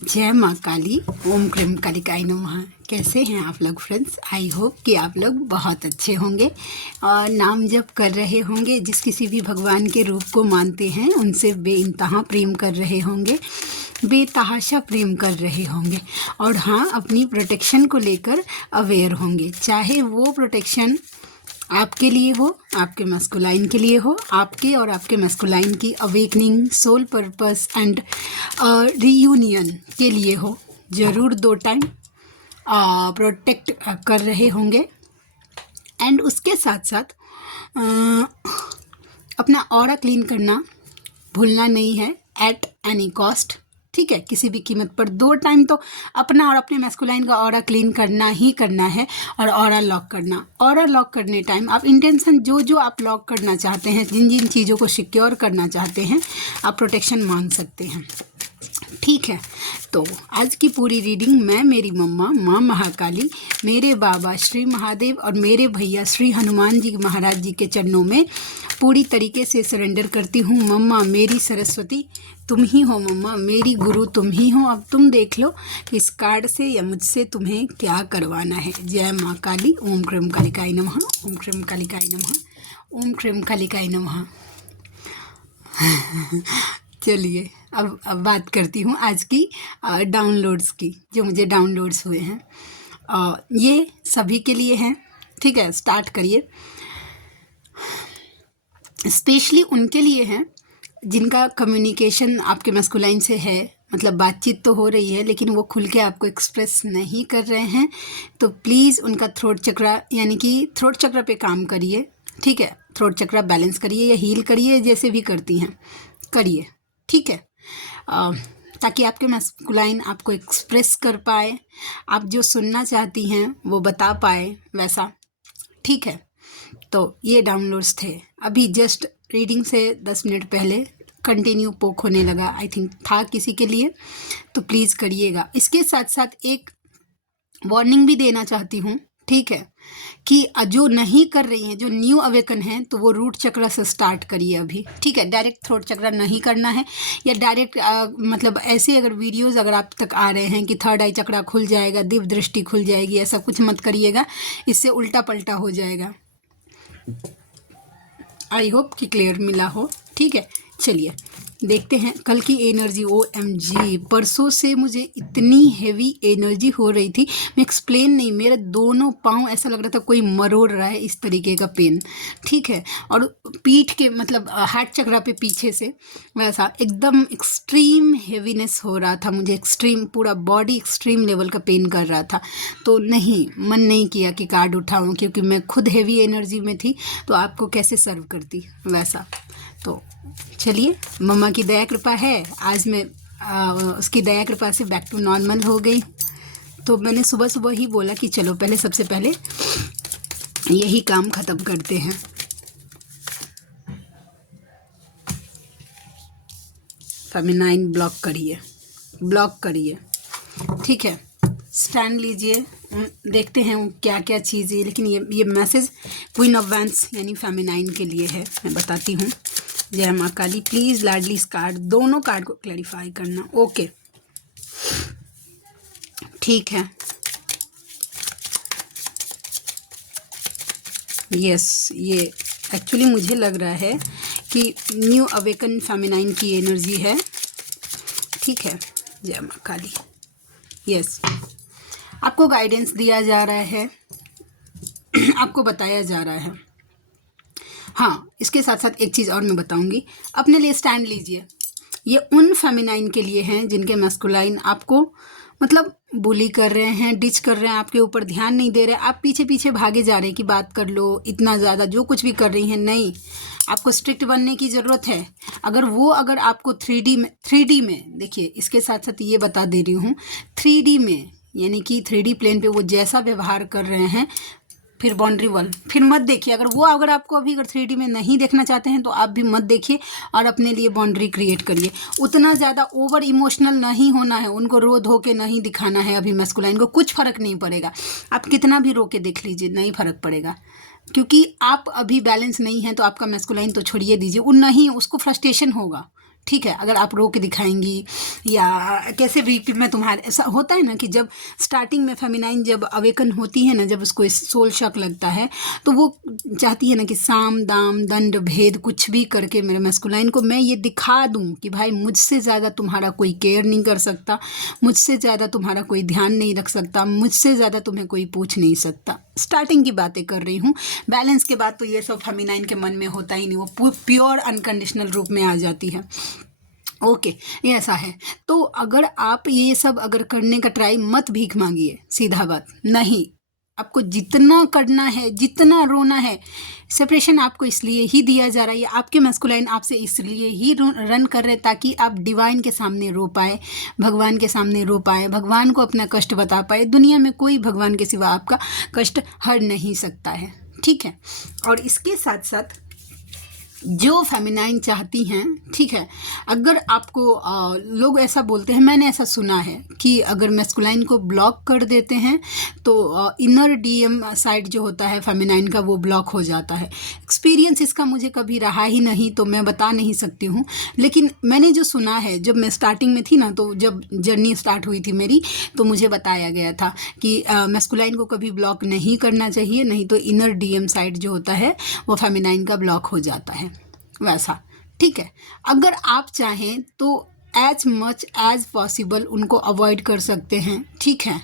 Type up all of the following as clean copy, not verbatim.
जय माँ काली। ओम क्रीम कालिकाय नमः। कैसे हैं आप लोग फ्रेंड्स? आई होप कि आप लोग बहुत अच्छे होंगे और नाम जप कर रहे होंगे। जिस किसी भी भगवान के रूप को मानते हैं उनसे बेइंतहा प्रेम कर रहे होंगे, बेतहाशा प्रेम कर रहे होंगे और हाँ, अपनी प्रोटेक्शन को लेकर अवेयर होंगे। चाहे वो प्रोटेक्शन आपके लिए हो, आपके मस्कुलाइन के लिए हो, आपके और आपके मस्कुलाइन की awakening, soul purpose and reunion के लिए हो। ज़रूर 2 टाइम प्रोटेक्ट कर रहे होंगे। एंड उसके साथ साथ अपना ऑरा क्लीन करना भूलना नहीं है एट एनी कॉस्ट। ठीक है, किसी भी कीमत पर 2 टाइम तो अपना और अपने मैस्कुलाइन का ऑरा क्लीन करना ही करना है। और ऑरा लॉक करना, ऑरा लॉक करने टाइम आप इंटेंशन जो जो आप लॉक करना चाहते हैं, जिन जिन चीज़ों को सिक्योर करना चाहते हैं, आप प्रोटेक्शन मांग सकते हैं। ठीक है, तो आज की पूरी रीडिंग मैं, मेरी मम्मा माँ महाकाली, मेरे बाबा श्री महादेव और मेरे भैया श्री हनुमान जी महाराज जी के चरणों में पूरी तरीके से सरेंडर करती हूँ। मम्मा मेरी सरस्वती तुम ही हो, मम्मा मेरी गुरु तुम ही हो। अब तुम देख लो कि इस कार्ड से या मुझसे तुम्हें क्या करवाना है। जय माँ काली। ओम क्रीम कालिकाय नमः। ओम क्रीम कालिकाय नमः। ओम क्रीम कालिकाय नमः। चलिए अब बात करती हूँ आज की डाउनलोड्स की, जो मुझे डाउनलोड्स हुए हैं। ये सभी के लिए हैं। ठीक है, स्टार्ट करिए। स्पेशली उनके लिए हैं जिनका कम्युनिकेशन आपके मस्कुलाइन से है, मतलब बातचीत तो हो रही है लेकिन वो खुल के आपको एक्सप्रेस नहीं कर रहे हैं। तो प्लीज़ उनका थ्रोट चक्रा, यानी कि थ्रोट चक्रा पे काम करिए। ठीक है, थ्रोट चक्रा बैलेंस करिए या हील करिए, जैसे भी करती हैं करिए। ठीक है, ताकि आपके मस्कुलाइन आपको एक्सप्रेस कर पाए, आप जो सुनना चाहती हैं वो बता पाए वैसा। ठीक है, तो ये डाउनलोड्स थे। अभी जस्ट रीडिंग से 10 मिनट पहले कंटिन्यू पोक होने लगा, आई थिंक था किसी के लिए, तो प्लीज़ करिएगा। इसके साथ साथ एक वार्निंग भी देना चाहती हूँ। ठीक है, कि जो नहीं कर रही हैं, जो न्यू अवेकन हैं, तो वो रूट चक्र से स्टार्ट करिए अभी। ठीक है, डायरेक्ट थ्रोट चक्र नहीं करना है, या डायरेक्ट मतलब ऐसे अगर वीडियोस अगर आप तक आ रहे हैं कि थर्ड आई चक्र खुल जाएगा, दिव्य दृष्टि खुल जाएगी, ऐसा कुछ मत करिएगा, इससे उल्टा पल्टा हो जाएगा। आई होप कि क्लियर मिला हो। ठीक है, चलिए देखते हैं कल की एनर्जी। OMG, परसों से मुझे इतनी हैवी एनर्जी हो रही थी, मैं एक्सप्लेन नहीं, मेरे दोनों पाँव ऐसा लग रहा था कोई मरोड़ रहा है, इस तरीके का पेन। ठीक है, और पीठ के मतलब हार्ट चक्रा पे पीछे से वैसा एकदम एक्सट्रीम हैवीनेस हो रहा था मुझे, एक्सट्रीम, पूरा बॉडी एक्सट्रीम लेवल का पेन कर रहा था। तो नहीं, मन नहीं किया कि कार्ड उठाऊं, क्योंकि मैं खुद हैवी एनर्जी में थी, तो आपको कैसे सर्व करती वैसा। तो चलिए, मम्मा की दया कृपा है, आज मैं उसकी दया कृपा से बैक टू नॉर्मल हो गई। तो मैंने सुबह सुबह ही बोला कि चलो पहले, सबसे पहले यही काम ख़त्म करते हैं। फेमिनाइन ब्लॉक करिए, ब्लॉक करिए। ठीक है, स्टैंड लीजिए, देखते हैं क्या क्या चीज़ है। लेकिन ये मैसेज क्वीन ऑफ वैंड्स यानी फेमिनाइन के लिए है, मैं बताती हूँ। जय माँ काली। प्लीज़ लाडली कार्ड, दोनों कार्ड को क्लैरिफाई करना। ओके, ठीक है। यस, ये एक्चुअली मुझे लग रहा है कि न्यू अवेकन फेमिनाइन की एनर्जी है। ठीक है, जय माँ काली। यस, आपको गाइडेंस दिया जा रहा है, आपको बताया जा रहा है। हाँ, इसके साथ साथ एक चीज़ और मैं बताऊंगी, अपने लिए स्टैंड लीजिए। ये उन फेमिनाइन के लिए हैं जिनके मैस्कुलाइन आपको मतलब बुली कर रहे हैं, डिच कर रहे हैं, आपके ऊपर ध्यान नहीं दे रहे, आप पीछे पीछे भागे जा रहे हैं कि बात कर लो, इतना ज़्यादा जो कुछ भी कर रही हैं। नहीं, आपको स्ट्रिक्ट बनने की ज़रूरत है। अगर आपको 3D में देखिए, इसके साथ साथ ये बता दे रही हूँ, 3D में यानी कि 3D प्लेन पे वो जैसा व्यवहार कर रहे हैं, फिर बाउंड्री वॉल फिर मत देखिए। अगर आपको अभी 3D में नहीं देखना चाहते हैं तो आप भी मत देखिए और अपने लिए बाउंड्री क्रिएट करिए। उतना ज़्यादा ओवर इमोशनल नहीं होना है, उनको रो धो के नहीं दिखाना है। अभी मैस्कुलाइन को कुछ फ़र्क नहीं पड़ेगा, आप कितना भी रो के देख लीजिए, नहीं फ़र्क पड़ेगा, क्योंकि आप अभी बैलेंस नहीं हैं। तो आपका मैस्कुलाइन तो छोड़िए दीजिए, वो नहीं, उसको फ्रस्ट्रेशन होगा। ठीक है, अगर आप रो के दिखाएंगी या कैसे भी कि मैं तुम्हारे, ऐसा होता है ना कि जब स्टार्टिंग में फेमिनाइन जब अवेकन होती है ना, जब उसको सोल शॉक लगता है तो वो चाहती है ना कि साम दाम दंड भेद कुछ भी करके मेरे मैस्कुलाइन को मैं ये दिखा दूं कि भाई मुझसे ज़्यादा तुम्हारा कोई केयर नहीं कर सकता, मुझसे ज़्यादा तुम्हारा कोई ध्यान नहीं रख सकता, मुझसे ज़्यादा तुम्हें कोई पूछ नहीं सकता। स्टार्टिंग की बातें कर रही हूँ, बैलेंस के बाद तो ये सब फेमिनाइन के मन में होता ही नहीं, वो प्योर अनकंडीशनल रूप में आ जाती है। ओके, ये ऐसा है। तो अगर आप ये सब अगर करने का ट्राई मत भीख मांगिए, सीधा बात नहीं, आपको जितना करना है, जितना रोना है, सेपरेशन आपको इसलिए ही दिया जा रहा है, आपके मैस्कुलाइन आपसे इसलिए ही रन कर रहे ताकि आप डिवाइन के सामने रो पाए, भगवान के सामने रो पाए, भगवान को अपना कष्ट बता पाए। दुनिया में कोई भगवान के सिवा आपका कष्ट हर नहीं सकता है, ठीक है। और इसके साथ साथ जो फेमिनाइन चाहती हैं, ठीक है, अगर आपको लोग ऐसा बोलते हैं, मैंने ऐसा सुना है कि अगर मैस्कुलाइन को ब्लॉक कर देते हैं तो इनर डीएम साइड जो होता है फेमिनाइन का वो ब्लॉक हो जाता है। एक्सपीरियंस इसका मुझे कभी रहा ही नहीं तो मैं बता नहीं सकती हूँ, लेकिन मैंने जो सुना है, जब मैं स्टार्टिंग में थी ना, तो जब जर्नी स्टार्ट हुई थी मेरी, तो मुझे बताया गया था कि मैस्कुलाइन को कभी ब्लॉक नहीं करना चाहिए, नहीं तो इनर डीएम साइड जो होता है वो फेमिनाइन का ब्लॉक हो जाता है, वैसा, ठीक है। अगर आप चाहें तो एज मच एज पॉसिबल उनको अवॉइड कर सकते हैं, ठीक है।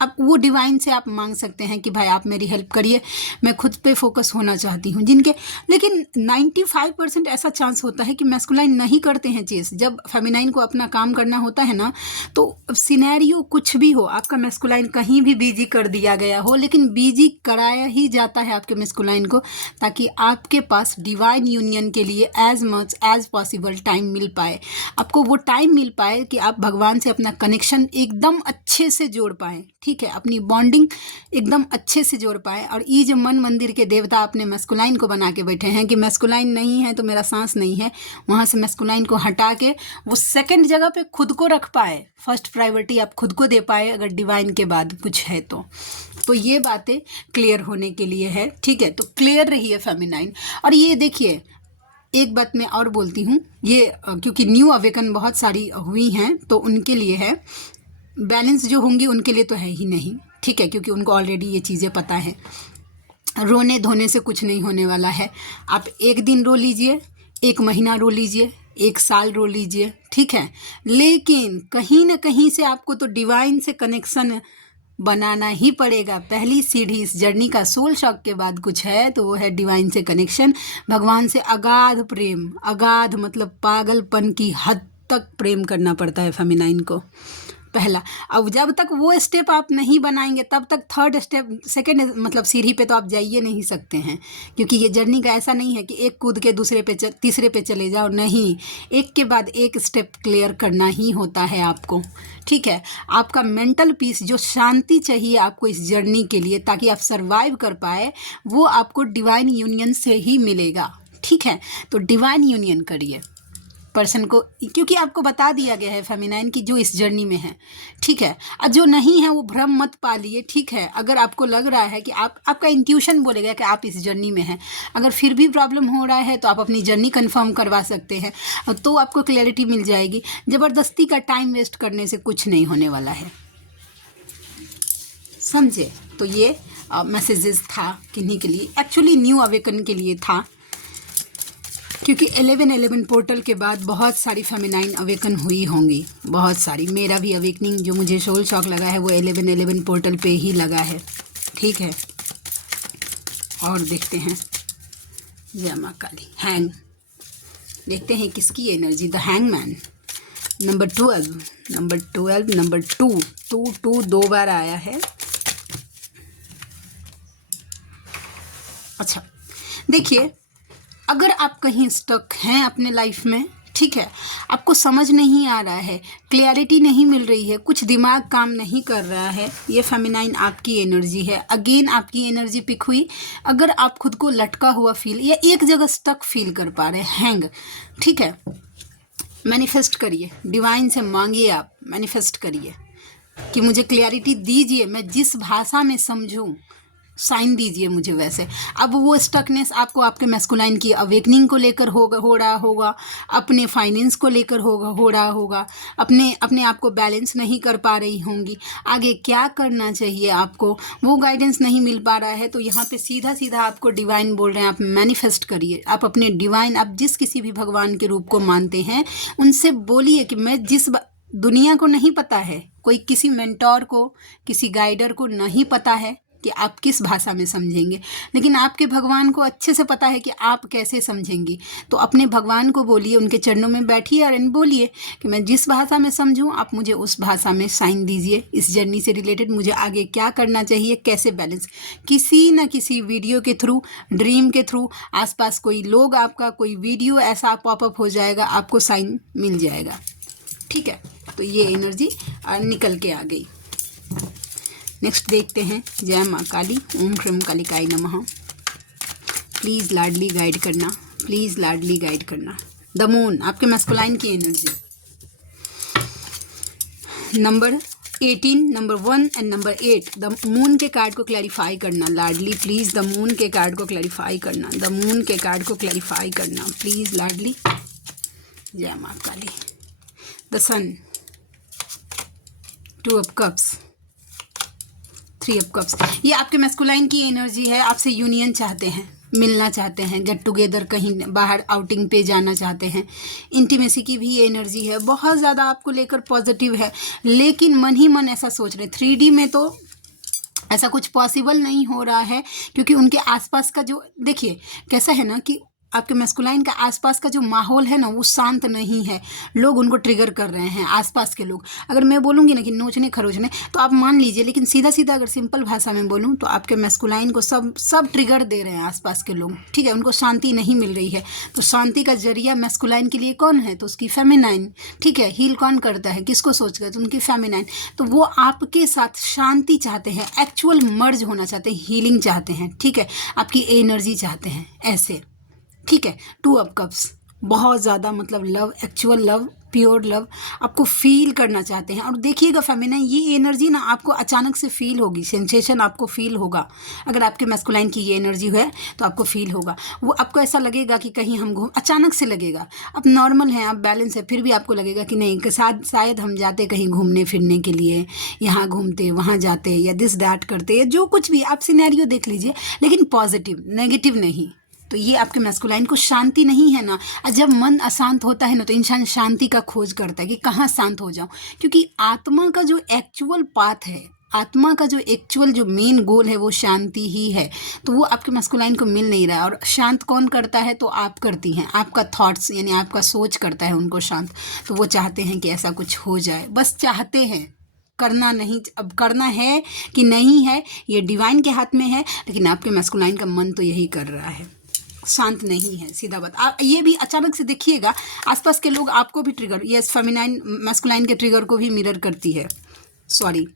अब वो डिवाइन से आप मांग सकते हैं कि भाई आप मेरी हेल्प करिए, मैं खुद पे फोकस होना चाहती हूँ, जिनके, लेकिन 95% ऐसा चांस होता है कि मैस्कुलाइन नहीं करते हैं चीज़। जब फेमिनाइन को अपना काम करना होता है ना, तो सिनेरियो कुछ भी हो, आपका मैस्कुलाइन कहीं भी बिजी कर दिया गया हो, लेकिन बिजी कराया ही जाता है आपके मैस्कुलाइन को, ताकि आपके पास डिवाइन यूनियन के लिए as much as possible time मिल पाए, आपको वो टाइम मिल पाए कि आप भगवान से अपना कनेक्शन एकदम अच्छे से जोड़ पाएँ, ठीक है, अपनी बॉन्डिंग एकदम अच्छे से जोड़ पाए। और ये जो मन मंदिर के देवता अपने मैस्कुलाइन को बना के बैठे हैं कि मैस्कुलाइन नहीं है तो मेरा सांस नहीं है, वहाँ से मैस्कुलाइन को हटा के वो सेकंड जगह पे खुद को रख पाए, फर्स्ट प्रायोरिटी आप खुद को दे पाए अगर डिवाइन के बाद कुछ है तो ये बातें क्लियर होने के लिए है, ठीक है। तो क्लियर रहिए फेमिनाइन। और ये देखिए, एक बात मैं और बोलती हूँ, ये क्योंकि न्यू अवेकन बहुत सारी हुई हैं तो उनके लिए है, बैलेंस जो होंगी उनके लिए तो है ही नहीं, ठीक है, क्योंकि उनको ऑलरेडी ये चीज़ें पता है। रोने धोने से कुछ नहीं होने वाला है। आप एक दिन रो लीजिए, एक महीना रो लीजिए, एक साल रो लीजिए, ठीक है, लेकिन कहीं ना कहीं से आपको तो डिवाइन से कनेक्शन बनाना ही पड़ेगा। पहली सीढ़ी इस जर्नी का सोल शॉक के बाद कुछ है तो वो है डिवाइन से कनेक्शन, भगवान से अगाध प्रेम, अगाध मतलब पागलपन की हद तक प्रेम करना पड़ता है फेमिनाइन को, पहला। अब जब तक वो स्टेप आप नहीं बनाएंगे तब तक थर्ड स्टेप, सेकंड मतलब सीढ़ी पे तो आप जाइए नहीं सकते हैं, क्योंकि ये जर्नी का ऐसा नहीं है कि एक कूद के दूसरे पे तीसरे पे चले जाओ, नहीं, एक के बाद एक स्टेप क्लियर करना ही होता है आपको, ठीक है। आपका मेंटल पीस, जो शांति चाहिए आपको इस जर्नी के लिए ताकि आप सर्वाइव कर पाए, वो आपको डिवाइन यूनियन से ही मिलेगा, ठीक है। तो डिवाइन यूनियन करिए पर्सन को, क्योंकि आपको बता दिया गया है फेमिनाइन की जो इस जर्नी में है, ठीक है। और जो नहीं है वो भ्रम मत पालिए, ठीक है। अगर आपको लग रहा है कि आपका इंट्यूशन बोलेगा कि आप इस जर्नी में हैं, अगर फिर भी प्रॉब्लम हो रहा है तो आप अपनी जर्नी कंफर्म करवा सकते हैं, तो आपको क्लैरिटी मिल जाएगी। ज़बरदस्ती का टाइम वेस्ट करने से कुछ नहीं होने वाला है, समझे। तो ये मैसेजेस था किन्हीं के लिए, एक्चुअली न्यू अवेकन के लिए था, क्योंकि 11/11 पोर्टल के बाद बहुत सारी फेमिनाइन अवेकन हुई होंगी, बहुत सारी। मेरा भी अवेकनिंग जो मुझे सोल शॉक लगा है वो 11/11 पोर्टल पे ही लगा है, ठीक है। और देखते हैं, जय माँ काली, हैंग, देखते हैं किसकी energy, the hangman, number 12, number 2 दो बार आया है। अच्छा देखिए, अगर आप कहीं स्टक हैं अपने लाइफ में, ठीक है, आपको समझ नहीं आ रहा है, क्लैरिटी नहीं मिल रही है, कुछ दिमाग काम नहीं कर रहा है, ये फेमिनाइन आपकी एनर्जी है। अगेन आपकी एनर्जी पिक हुई। अगर आप खुद को लटका हुआ फील या एक जगह स्टक फील कर पा रहे हैं, हैंग, ठीक है, मैनिफेस्ट करिए, डिवाइन से मांगिए, आप मैनिफेस्ट करिए कि मुझे क्लैरिटी दीजिए, मैं जिस भाषा में समझूं साइन दीजिए मुझे वैसे। अब वो स्टकनेस आपको आपके मैस्कुलाइन की अवेकनिंग को लेकर हो रहा होगा, अपने फाइनेंस को लेकर हो रहा होगा, अपने आप को बैलेंस नहीं कर पा रही होंगी, आगे क्या करना चाहिए आपको वो गाइडेंस नहीं मिल पा रहा है। तो यहाँ पे सीधा सीधा आपको डिवाइन बोल रहे हैं, आप मैनिफेस्ट करिए। आप अपने डिवाइन, आप जिस किसी भी भगवान के रूप को मानते हैं उनसे बोलिए कि मैं दुनिया को नहीं पता है, कोई किसी मेंटोर को, किसी गाइडर को नहीं पता है कि आप किस भाषा में समझेंगे, लेकिन आपके भगवान को अच्छे से पता है कि आप कैसे समझेंगी। तो अपने भगवान को बोलिए, उनके चरणों में बैठिए और बोलिए कि मैं जिस भाषा में समझूं आप मुझे उस भाषा में साइन दीजिए। इस जर्नी से रिलेटेड मुझे आगे क्या करना चाहिए, कैसे बैलेंस, किसी न किसी वीडियो के थ्रू, ड्रीम के थ्रू, आसपास कोई लोग, आपका कोई वीडियो ऐसा पॉपअप हो जाएगा, आपको साइन मिल जाएगा। ठीक है, तो ये एनर्जी निकल के आ गई। नेक्स्ट देखते हैं। जय माँ काली, ओम ह्रीम कालिकाय नमः। प्लीज़ लाडली गाइड करना, प्लीज़ लाडली गाइड करना। द मून, आपके मैस्कुलाइन की energy, number 18, number 1 and number 8, the moon के कार्ड को क्लैरिफाई करना। लाडली प्लीज़ द मून के कार्ड को क्लैरिफाई करना, द मून के कार्ड को क्लैरिफाई करना प्लीज़ लाडली। जय माँ Kali. The sun, 2 of cups, 3 of cups. ये आपके मैस्कुलाइन की एनर्जी है। आपसे यूनियन चाहते हैं, मिलना चाहते हैं, गेट टुगेदर, कहीं बाहर आउटिंग पे जाना चाहते हैं। इंटीमेसी की भी एनर्जी है, बहुत ज़्यादा आपको लेकर पॉजिटिव है, लेकिन मन ही मन ऐसा सोच रहे। 3D में तो ऐसा कुछ पॉसिबल नहीं हो रहा है, क्योंकि उनके आसपास का जो, देखिए कैसा है ना कि आपके मैस्कुलाइन का आसपास का जो माहौल है ना वो शांत नहीं है। लोग उनको ट्रिगर कर रहे हैं, आसपास के लोग। अगर मैं बोलूँगी ना कि नोचने खरोचने तो आप मान लीजिए, लेकिन सीधा सीधा अगर सिंपल भाषा में बोलूँ तो आपके मैस्कुलाइन को सब ट्रिगर दे रहे हैं आसपास के लोग। ठीक है, उनको शांति नहीं मिल रही है। तो शांति का जरिया मैस्कुलाइन के लिए कौन है? तो उसकी फेमिनाइन। ठीक है, हील कौन करता है, किसको सोच कर? तो उनकी फेमिनाइन। तो वो आपके साथ शांति चाहते हैं, एक्चुअल मर्ज होना चाहते हैं, हीलिंग चाहते हैं। ठीक है, आपकी एनर्जी चाहते हैं ऐसे। ठीक है, 2 ऑफ कप्स, बहुत ज़्यादा मतलब love, actual love, pure love आपको फील करना चाहते हैं। और देखिएगा फेमिनाइन, ये एनर्जी ना आपको अचानक से फील होगी, सेंसेशन आपको फील होगा। अगर आपके मैस्कुलाइन की ये एनर्जी है तो आपको फील होगा। वो आपको ऐसा लगेगा कि कहीं हम घूम, अचानक से लगेगा। आप नॉर्मल हैं, आप बैलेंस है, फिर भी आपको लगेगा कि नहीं, शायद हम जाते कहीं घूमने फिरने के लिए, यहाँ घूमते वहाँ जाते, या दिस दैट करते, या जो कुछ भी आप सिनेरियो देख लीजिए, लेकिन पॉजिटिव, नेगेटिव नहीं। तो ये आपके मैस्कुलाइन को शांति नहीं है ना। जब मन अशांत होता है ना तो इंसान शांति का खोज करता है कि कहाँ शांत हो जाऊं, क्योंकि आत्मा का जो एक्चुअल पाथ है, आत्मा का जो एक्चुअल जो मेन गोल है वो शांति ही है। तो वो आपके मैस्कुलाइन को मिल नहीं रहा है। और शांत कौन करता है? तो आप करती हैं, आपका थॉट्स यानी आपका सोच करता है उनको शांत। तो वो चाहते हैं कि ऐसा कुछ हो जाए, बस चाहते हैं, करना नहीं। अब करना है कि नहीं है ये डिवाइन के हाथ में है, लेकिन आपके मैस्कुलाइन का मन तो यही कर रहा है, शांत नहीं है, सीधा बात। ये भी अचानक से देखिएगा, आसपास के लोग आपको भी ट्रिगर, यस फेमिनाइन मैस्कुलाइन के ट्रिगर को भी मिरर करती है। सॉरी,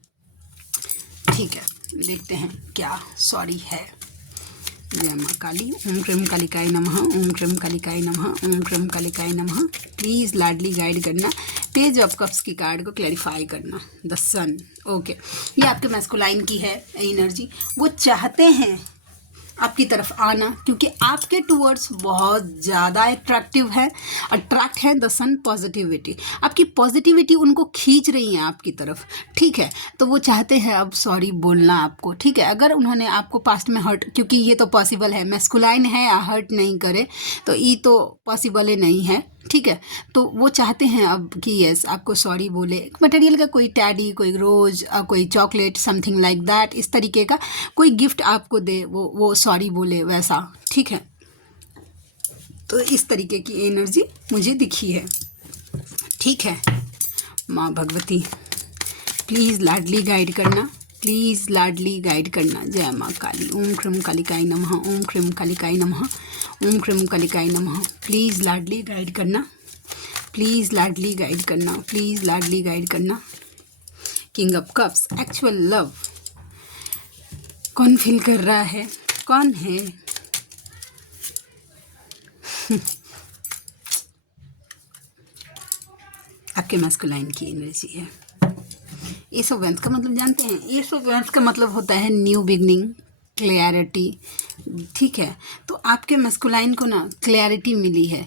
ठीक है, देखते हैं क्या सॉरी है। जय माँ काली, ओम ह्रीम कालिकाय नमः, ओम ह्रीम कालिकाय नमः, ओम ह्रीम कालिकाय नमः। प्लीज़ लाडली गाइड करना, पेज ऑफ कप्स की कार्ड को क्लैरिफाई करना। द सन, ओके, ये आपके मैस्कुलाइन की है एनर्जी। वो चाहते हैं आपकी तरफ आना, क्योंकि आपके टूवर्ड्स बहुत ज़्यादा अट्रैक्ट है द सन, पॉजिटिविटी। आपकी पॉजिटिविटी उनको खींच रही है आपकी तरफ। ठीक है, तो वो चाहते हैं अब सॉरी बोलना आपको। ठीक है, अगर उन्होंने आपको पास्ट में हर्ट, क्योंकि ये तो पॉसिबल है, मैस्कुलाइन है, हर्ट नहीं करे, तो ये तो पॉसिबल ही नहीं है। ठीक है, तो वो चाहते हैं अब कि यस आपको सॉरी बोले। मटेरियल का कोई टैडी, कोई रोज़, कोई चॉकलेट, समथिंग लाइक दैट, इस तरीके का कोई गिफ्ट आपको दे, वो सॉरी बोले वैसा। ठीक है, तो इस तरीके की एनर्जी मुझे दिखी है। ठीक है, माँ भगवती प्लीज़ लाडली गाइड करना, प्लीज़ लाडली गाइड करना। जय माँ काली, ओम ह्रीम कालिकाय नमः, ओम ह्रीम कालिकाय नमः, ओम ह्रीम कालिकाय नमः। प्लीज़ लाडली गाइड करना, प्लीज़ लाडली गाइड करना, प्लीज़ लाडली गाइड करना। King of cups, actual love कौन फील कर रहा है, कौन है? आपके मैस्कुलाइन की एनर्जी है। एस ऑफ वेंस का मतलब जानते हैं? एस ऑफ वेंस का मतलब होता है न्यू बिगनिंग, क्लैरिटी, ठीक है। तो आपके मस्कुलाइन को ना क्लैरिटी मिली है,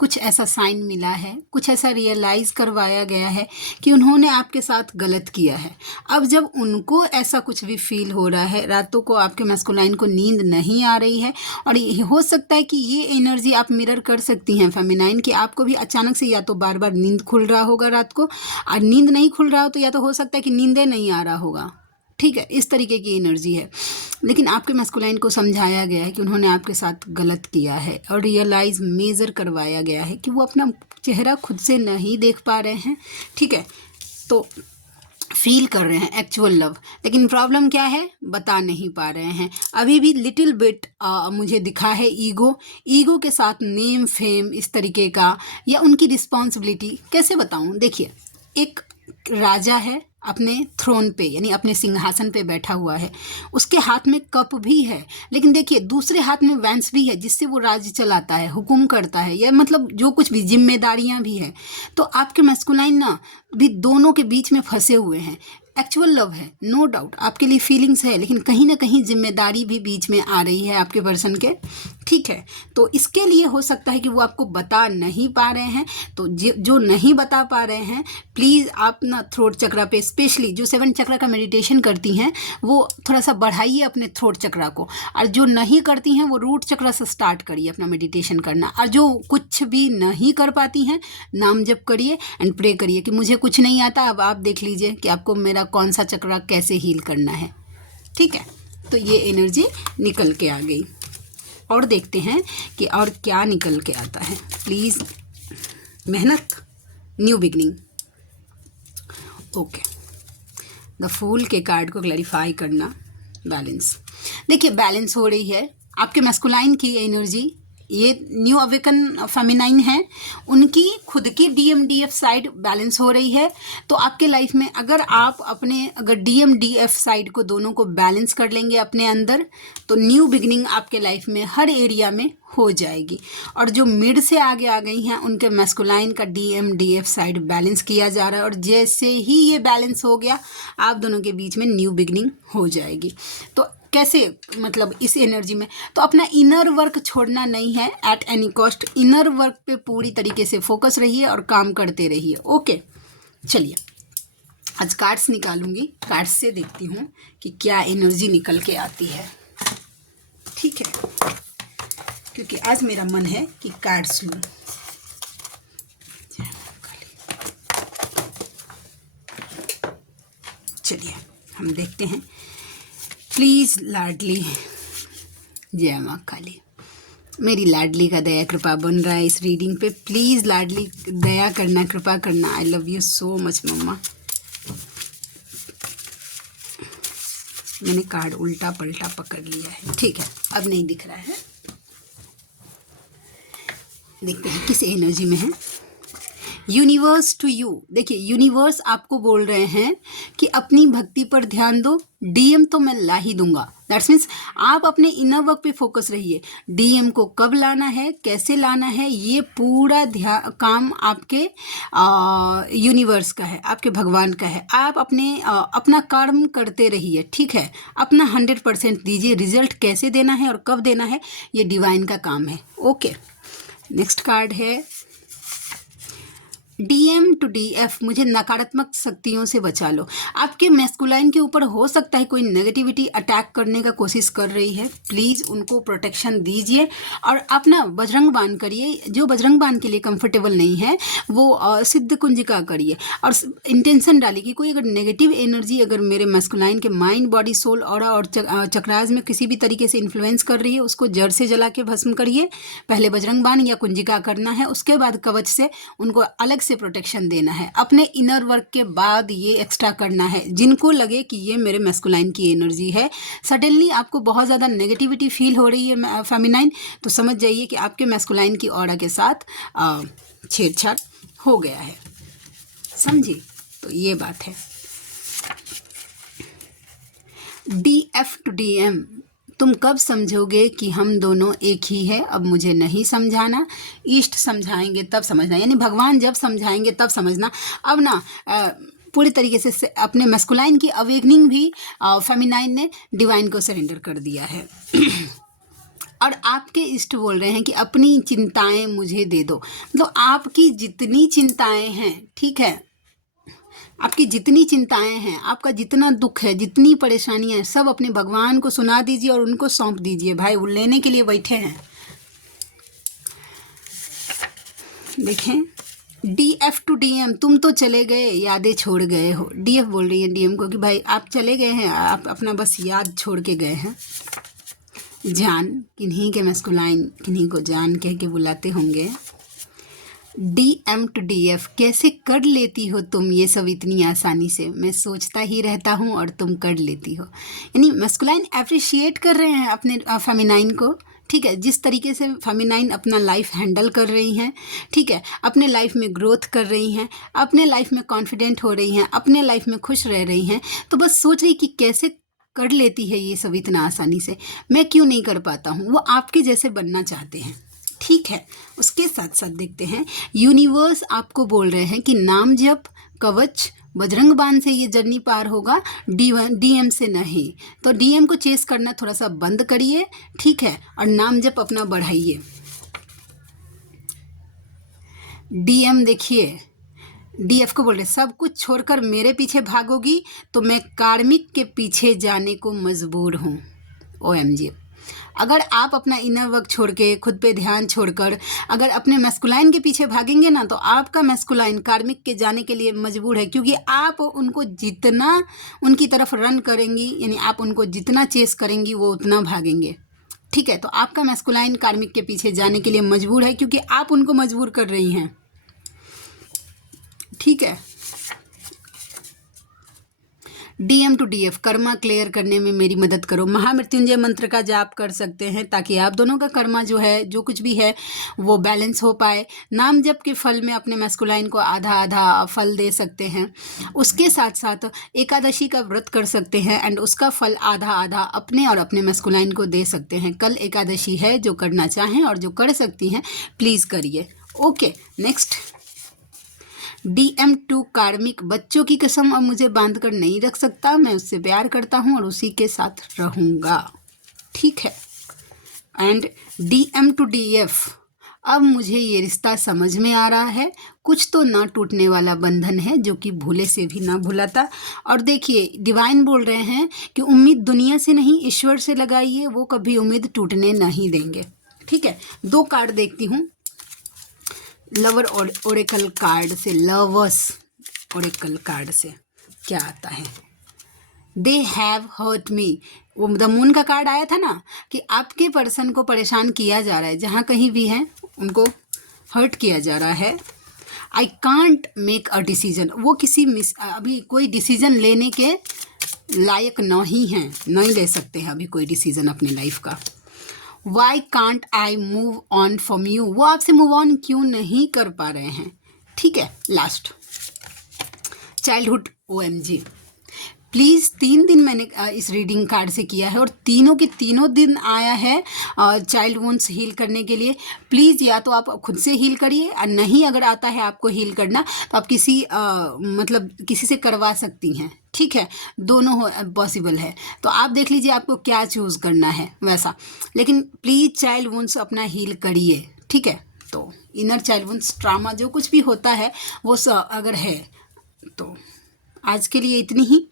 कुछ ऐसा साइन मिला है, कुछ ऐसा रियलाइज़ करवाया गया है कि उन्होंने आपके साथ गलत किया है। अब जब उनको ऐसा कुछ भी फील हो रहा है, रातों को आपके मस्कुलाइन को नींद नहीं आ रही है, और ये हो सकता है कि ये एनर्जी आप मिरर कर सकती हैं फेमिनाइन, कि आपको भी अचानक से या तो बार बार नींद खुल रहा होगा रात को, और नींद नहीं खुल रहा हो तो या तो हो सकता है कि नींदे नहीं आ रहा होगा, ठीक है। इस तरीके की एनर्जी है। लेकिन आपके मैस्कुलाइन को समझाया गया है कि उन्होंने आपके साथ गलत किया है, और रियलाइज़ मेज़र करवाया गया है कि वो अपना चेहरा खुद से नहीं देख पा रहे हैं, ठीक है। तो फील कर रहे हैं एक्चुअल लव, लेकिन प्रॉब्लम क्या है बता नहीं पा रहे हैं। अभी भी लिटिल बिट मुझे दिखा है ईगो के साथ नेम फेम इस तरीके का, या उनकी रिस्पॉन्सिबिलिटी कैसे बताऊं। देखिए, एक राजा है अपने थ्रोन पे, यानी अपने सिंहासन पे बैठा हुआ है, उसके हाथ में कप भी है, लेकिन देखिए दूसरे हाथ में वैंस भी है जिससे वो राज्य चलाता है, हुकुम करता है, या मतलब जो कुछ भी जिम्मेदारियां भी है। तो आपके मैस्कुलाइन ना भी दोनों के बीच में फंसे हुए हैं। एक्चुअल लव है, नो डाउट, आपके लिए फीलिंग्स है, लेकिन कहीं ना कहीं जिम्मेदारी भी बीच में आ रही है आपके पर्सन के, ठीक है। तो इसके लिए हो सकता है कि वो आपको बता नहीं पा रहे हैं। तो जो नहीं बता पा रहे हैं, प्लीज़ आप ना थ्रोट चक्रा पे, स्पेशली जो 7 चक्रा का मेडिटेशन करती हैं वो थोड़ा सा बढ़ाइए अपने थ्रोट चक्रा को, और जो नहीं करती हैं वो रूट चक्रा से स्टार्ट करिए अपना मेडिटेशन करना। और जो कुछ भी नहीं कर पाती हैं, नाम जप करिए एंड प्रे करिए कि मुझे कुछ नहीं आता, अब आप देख लीजिए कि आपको मेरा कौन सा चक्रा कैसे हील करना है, ठीक है। तो ये एनर्जी निकल के आ गई, और देखते हैं कि और क्या निकल के आता है। प्लीज़, मेहनत, new beginning, okay. The Fool के कार्ड को क्लैरिफाई करना, बैलेंस। देखिए, बैलेंस हो रही है आपके मैस्कुलाइन की एनर्जी, ये न्यू अवेकन फेमिनाइन है, उनकी खुद की DMDF साइड बैलेंस हो रही है। तो आपके लाइफ में अगर आप अपने अगर DMDF साइड को दोनों को बैलेंस कर लेंगे अपने अंदर, तो न्यू बिगनिंग आपके लाइफ में हर एरिया में हो जाएगी। और जो मिड से आगे आ गई हैं उनके मैस्कुलाइन का DMDF साइड बैलेंस किया जा रहा है, और जैसे ही ये बैलेंस हो गया आप दोनों के बीच में न्यू बिगनिंग हो जाएगी। तो कैसे, मतलब इस एनर्जी में तो अपना इनर वर्क छोड़ना नहीं है at any cost. Inner work पे पूरी तरीके से फोकस रहिए और काम करते रहिए, ओके। चलिए, आज कार्ड्स निकालूंगी, कार्ड्स से देखती हूँ कि क्या एनर्जी निकल के आती है, ठीक है, क्योंकि आज मेरा मन है कि कार्ड्स लूँ। चलिए हम देखते हैं। प्लीज़ लाडली, जय माँ काली, मेरी लाडली का दया कृपा बन रहा है इस रीडिंग पे। प्लीज़ लाडली दया करना, कृपा करना। I love you so much मम्मा। मैंने कार्ड उल्टा पलटा पकड़ लिया है, ठीक है, अब नहीं दिख रहा है। देखते हैं किस एनर्जी में है। यूनिवर्स टू यू, देखिए यूनिवर्स आपको बोल रहे हैं कि अपनी भक्ति पर ध्यान दो, DM तो मैं ला ही दूंगा। दैट्स मीन्स आप अपने इनर वर्क पे फोकस रहिए। DM को कब लाना है, कैसे लाना है, ये पूरा काम आपके यूनिवर्स का है, आपके भगवान का है। आप अपना कर्म करते रहिए, ठीक है। अपना 100% दीजिए। रिजल्ट कैसे देना है और कब देना है ये डिवाइन का काम है, ओके। नेक्स्ट कार्ड है DM टू DF, मुझे नकारात्मक शक्तियों से बचा लो। आपके मैस्कुलाइन के ऊपर हो सकता है कोई नेगेटिविटी अटैक करने का कोशिश कर रही है, प्लीज़ उनको प्रोटेक्शन दीजिए। और आप ना बजरंग बाण करिए, जो बजरंग बाण के लिए कंफर्टेबल नहीं है वो सिद्ध कुंजिका करिए, और इंटेंशन डालिए कि कोई अगर नेगेटिव एनर्जी अगर मेरे मैस्कुलाइन के माइंड, बॉडी, सोल, ऑरा और चक्रास में किसी भी तरीके से इन्फ्लुएंस कर रही है, उसको जड़ से जला के भस्म करिए। पहले बजरंग बाण या कुंजिका करना है, उसके बाद कवच से उनको अलग से प्रोटेक्शन देना है। अपने इनर वर्क के बाद ये एक्स्ट्रा करना है। जिनको लगे कि ये मेरे मैस्कुलाइन की एनर्जी है, सडनली आपको बहुत ज़्यादा नेगेटिविटी फील हो रही है फेमिनाइन, तो समझ जाइए कि आपके मैस्कुलाइन की ऑरा के साथ छेड़छाड़ हो गया है, समझी। तो ये बात है। DF टू DM, तुम कब समझोगे कि हम दोनों एक ही है, अब मुझे नहीं समझाना। ईष्ट समझाएंगे तब समझना, यानी भगवान जब समझाएंगे तब समझना। अब ना पूरी तरीके से अपने मैस्कुलाइन की अवेकनिंग भी फेमिनाइन ने डिवाइन को सरेंडर कर दिया है। और आपके इष्ट बोल रहे हैं कि अपनी चिंताएं मुझे दे दो। मतलब आपकी जितनी चिंताएं हैं, ठीक है, आपकी जितनी चिंताएं हैं, आपका जितना दुख है, जितनी परेशानियां हैं, सब अपने भगवान को सुना दीजिए और उनको सौंप दीजिए। भाई वो लेने के लिए बैठे हैं। देखें, DF टू DM, तुम तो चले गए, यादें छोड़ गए हो। DF बोल रही है DM को कि भाई आप चले गए हैं, आप अपना बस याद छोड़ के गए हैं। जान, किन्हीं के मैस्कुलाइन किन्हीं को जान कह के बुलाते होंगे। DM टू DF, कैसे कर लेती हो तुम ये सब इतनी आसानी से? मैं सोचता ही रहता हूँ और तुम कर लेती हो। यानी मैस्कुलाइन अप्रिशिएट कर रहे हैं अपने फेमिनाइन को, ठीक है, जिस तरीके से फेमिनाइन अपना लाइफ हैंडल कर रही हैं, ठीक है, अपने लाइफ में ग्रोथ कर रही हैं, अपने लाइफ में कॉन्फिडेंट हो रही हैं, अपने लाइफ में खुश रह रही हैं। तो बस सोच रही कि कैसे कर लेती है ये सब इतना आसानी से, मैं क्यों नहीं कर पाता हूँ। वो आपके जैसे बनना चाहते हैं, ठीक है। उसके साथ साथ देखते हैं, यूनिवर्स आपको बोल रहे हैं कि नाम जप, कवच, बजरंग बाण से ये जर्नी पार होगा, DM से नहीं। तो DM को चेस करना थोड़ा सा बंद करिए, ठीक है, और नाम जप अपना बढ़ाइए। DM देखिए, DF को बोल रहे सब कुछ छोड़कर मेरे पीछे भागोगी तो मैं कार्मिक के पीछे जाने को मजबूर हूँ। OMG, अगर आप अपना इनर वर्क छोड़ के, खुद पे ध्यान छोड़कर अगर अपने मैस्कुलाइन के पीछे भागेंगे ना, तो आपका मैस्कुलाइन कार्मिक के जाने के लिए मजबूर है, क्योंकि आप उनको जितना उनकी तरफ रन करेंगी, यानी आप उनको जितना चेस करेंगी वो उतना भागेंगे, ठीक है। तो आपका मैस्कुलाइन कार्मिक के पीछे जाने के लिए मजबूर है, क्योंकि आप उनको मजबूर कर रही हैं, ठीक है। DM to DF, karma clear करने में मेरी मदद करो। महामृत्युंजय मंत्र का जाप कर सकते हैं ताकि आप दोनों का कर्मा जो है, जो कुछ भी है, वो बैलेंस हो पाए। नाम जप के फल में अपने मैस्कुलाइन को आधा आधा फल दे सकते हैं। उसके साथ साथ एकादशी का व्रत कर सकते हैं एंड उसका फल आधा आधा अपने और अपने मैस्कुलाइन को दे सकते हैं। कल एकादशी है, जो करना चाहें और जो कर सकती हैं प्लीज़ करिए। ओके, नेक्स्ट, DM टू कार्मिक, बच्चों की कसम अब मुझे बांध कर नहीं रख सकता, मैं उससे प्यार करता हूँ और उसी के साथ रहूँगा, ठीक है। एंड DM टू DF, अब मुझे ये रिश्ता समझ में आ रहा है, कुछ तो ना टूटने वाला बंधन है जो कि भूले से भी ना भुलाता। और देखिए, डिवाइन बोल रहे हैं कि उम्मीद दुनिया से नहीं, ईश्वर से लगाइए, वो कभी उम्मीद टूटने नहीं देंगे, ठीक है। 2 कार्ड देखती हूँ लवर ओरेकल कार्ड से, लवर्स ओरेकल कार्ड से क्या आता है। दे हैव हर्ट मी, वो द मून का कार्ड आया था ना, कि आपके पर्सन को परेशान किया जा रहा है, जहाँ कहीं भी है उनको हर्ट किया जा रहा है। I can't make a decision, वो अभी कोई डिसीजन लेने के लायक नहीं हैं, नहीं ले सकते हैं अभी कोई डिसीजन अपनी लाइफ का। Why can't I move on from you, वो आपसे मूव ऑन क्यों नहीं कर पा रहे हैं, ठीक है। लास्ट, चाइल्डहुड, OMG, प्लीज़ 3 दिन मैंने इस रीडिंग कार्ड से किया है और तीनों के तीनों दिन आया है चाइल्ड वुंड्स हील करने के लिए। प्लीज़ या तो आप खुद से हील करिए, और नहीं अगर आता है आपको हील करना तो आप किसी से करवा सकती हैं, ठीक है। दोनों पॉसिबल है, तो आप देख लीजिए आपको क्या चूज़ करना है वैसा, लेकिन प्लीज़ चाइल्ड वुंड्स अपना हील करिए, ठीक है। तो इनर चाइल्ड वुंड्स ट्रामा जो कुछ भी होता है वो अगर है तो आज के लिए इतनी ही।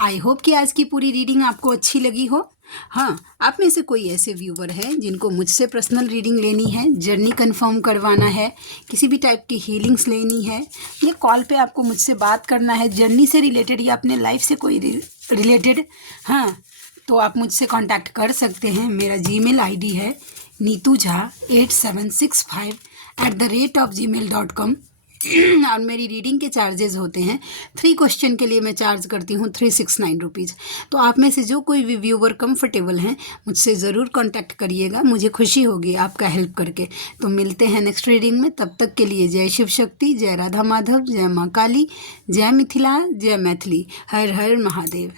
आई होप कि आज की पूरी रीडिंग आपको अच्छी लगी हो। हाँ, आप में से कोई ऐसे व्यूवर हैं जिनको मुझसे पर्सनल रीडिंग लेनी है, जर्नी कंफर्म करवाना है, किसी भी टाइप की हीलिंग्स लेनी है, या कॉल पे आपको मुझसे बात करना है जर्नी से रिलेटेड या अपने लाइफ से कोई रिलेटेड, हाँ, तो आप मुझसे कांटेक्ट कर सकते हैं। मेरा जीमेल ID है neetuja8765@gmail.com और मेरी रीडिंग के चार्जेस होते हैं 3 क्वेश्चन के लिए मैं चार्ज करती हूँ 369 रुपीज़। तो आप में से जो कोई भी व्यूवर कंफर्टेबल हैं मुझसे ज़रूर कांटेक्ट करिएगा, मुझे खुशी होगी आपका हेल्प करके। तो मिलते हैं नेक्स्ट रीडिंग में, तब तक के लिए जय शिव शक्ति, जय राधा माधव, जय माँ काली, जय मिथिला, जय मैथिली, हर हर महादेव।